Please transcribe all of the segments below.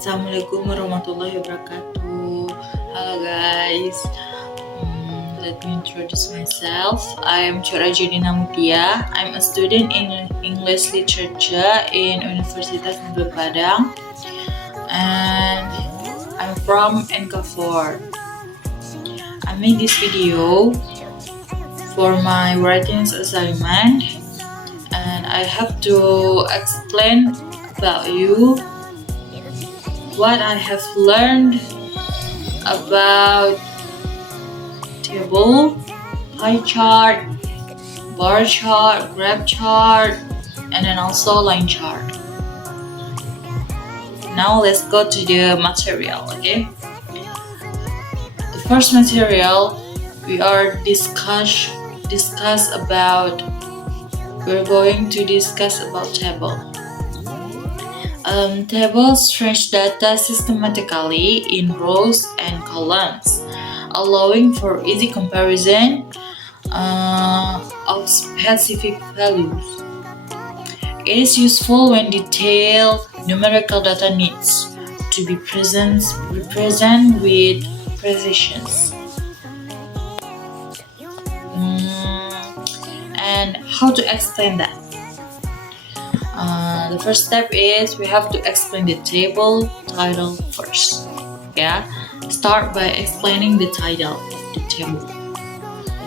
Assalamualaikum warahmatullahi wabarakatuh. Hello guys. Let me introduce myself. I am Curajudina Mutia. I'm a student in English Literature in Universitas Negeri Padang, and I'm from NK4. I made this video for my writings assignment, and I have to explain about you what I have learned about table, pie chart, bar chart, graph chart, and then also line chart. Now let's go to the material, okay? The first material we're going to discuss about table. Tables strange data systematically in rows and columns, allowing for easy comparison of specific values. It is useful when detailed numerical data needs to be represented with precision. And how to explain that? The first step is we have to explain the table title first. Yeah, start by explaining the title of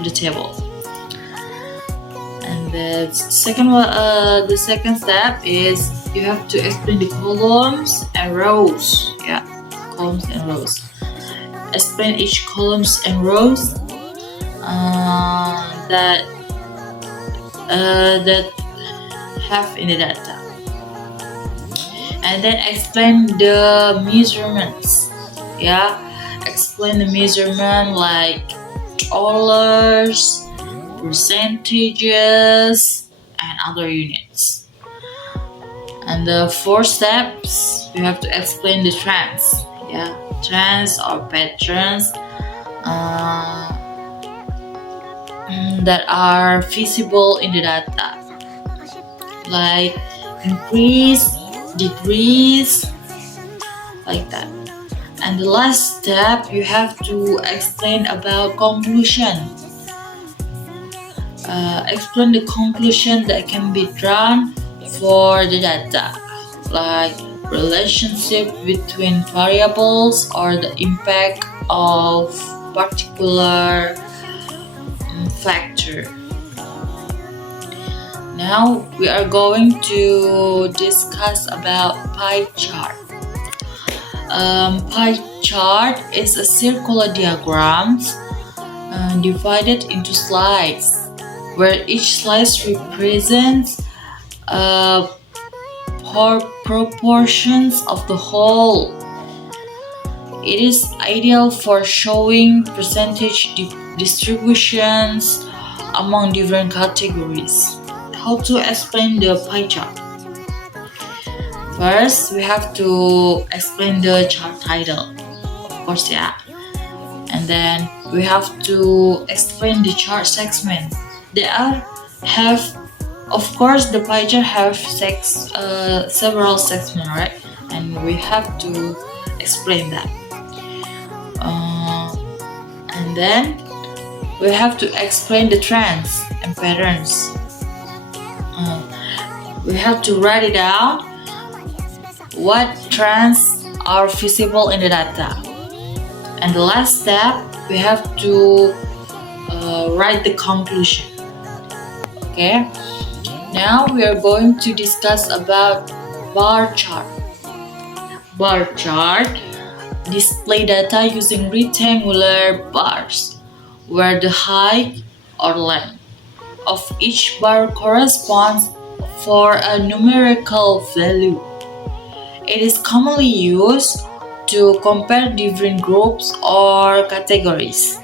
the table. And the second step is you have to explain the columns and rows. Yeah, columns and rows. Explain each columns and rows that have in the data, and then explain the measurements. Yeah, explain the measurement like dollars, percentages, and other units. And the fourth steps, you have to explain the trends. Yeah, trends or patterns that are visible in the data, like increase, decrease, like that. And the last step, you have to explain about conclusion. Explain the conclusion that can be drawn for the data, like relationship between variables or the impact of particular factor. Now we are going to discuss about pie chart. Pie chart is a circular diagram divided into slides, where each slice represents proportions of the whole. It is ideal for showing percentage distributions among different categories. How to explain the pie chart? First, we have to explain the chart title, of course, yeah. And then we have to explain the chart segment. Of course, the pie chart have several segments, right? And we have to explain that. And then we have to explain the trends and patterns. We have to write it down what trends are visible in the data. And the last step, we have to write the conclusion. Okay, now we are going to discuss about bar chart. Bar chart display data using rectangular bars, where the height or length of each bar corresponds for a numerical value. It is commonly used to compare different groups or categories.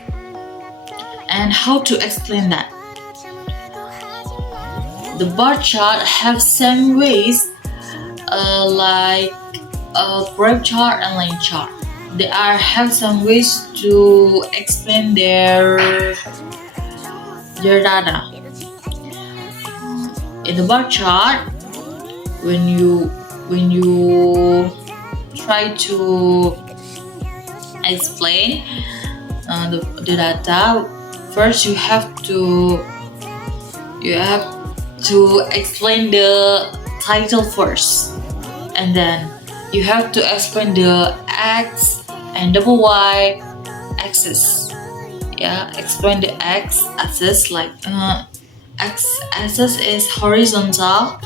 And how to explain that? The bar chart have same ways like a graph chart and line chart. They have some ways to explain their data. In the bar chart, when you try to explain the data. First, you have to explain the title first, and then you have to explain the x and double y axis. Yeah, explain the x axis, like x axis is horizontal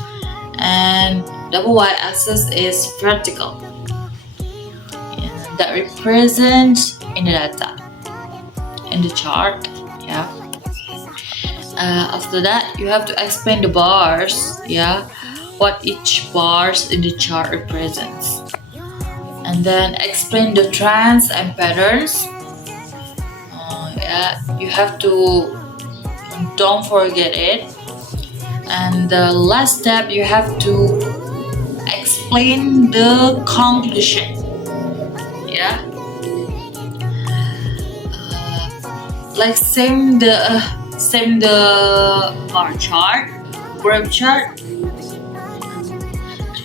and double y axis is vertical. Yeah, that represents in the data, in the chart. Yeah. After that, you have to explain the bars. Yeah, what each bars in the chart represents, and then explain the trends and patterns. Yeah, you have to don't forget it. And the last step, you have to explain the conclusion. Yeah, like same the bar chart, graph chart,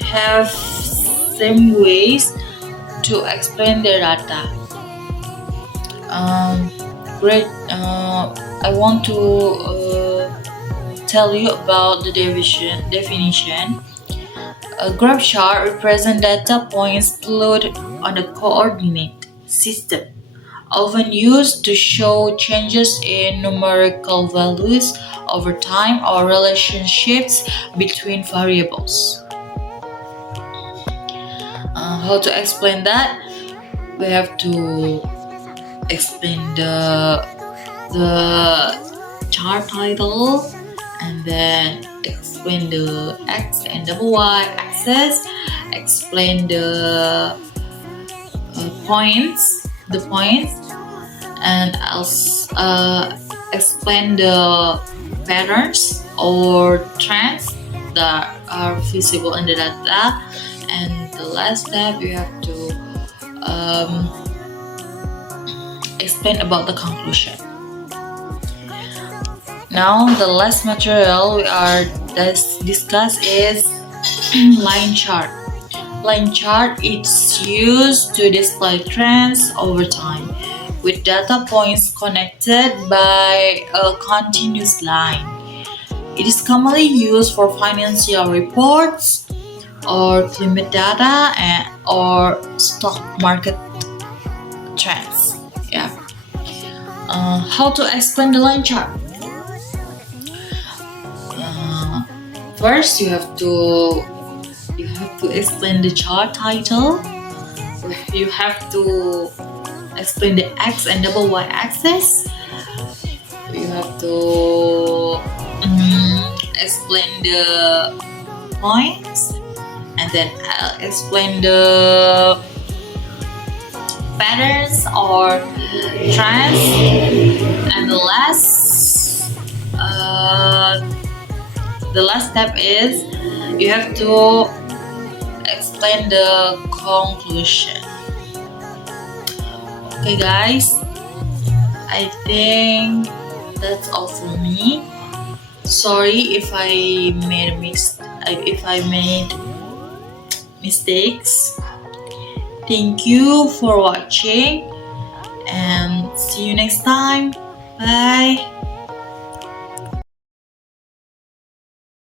have same ways to explain the data. Great. I want to tell you about the definition. A graph chart represents data points plotted on a coordinate system, often used to show changes in numerical values over time or relationships between variables. How to explain that? We have to explain the chart title, and then explain the x and double y axis, explain the points, and I'll explain the patterns or trends that are visible in the data. And the last step, you have to explain about the conclusion. Now, the last material we are discuss is line chart. Line chart is used to display trends over time with data points connected by a continuous line. It is commonly used for financial reports or climate data or stock market trends. Yeah. How to explain the line chart? First, you have to explain the chart title. You have to explain the x and double y axis. You have to explain the points, and then I'll explain the patterns or trends, and the last step is you have to explain the conclusion. Okay guys, I think that's all for me. Sorry if I made mistakes. Thank you for watching and see you next time. Bye.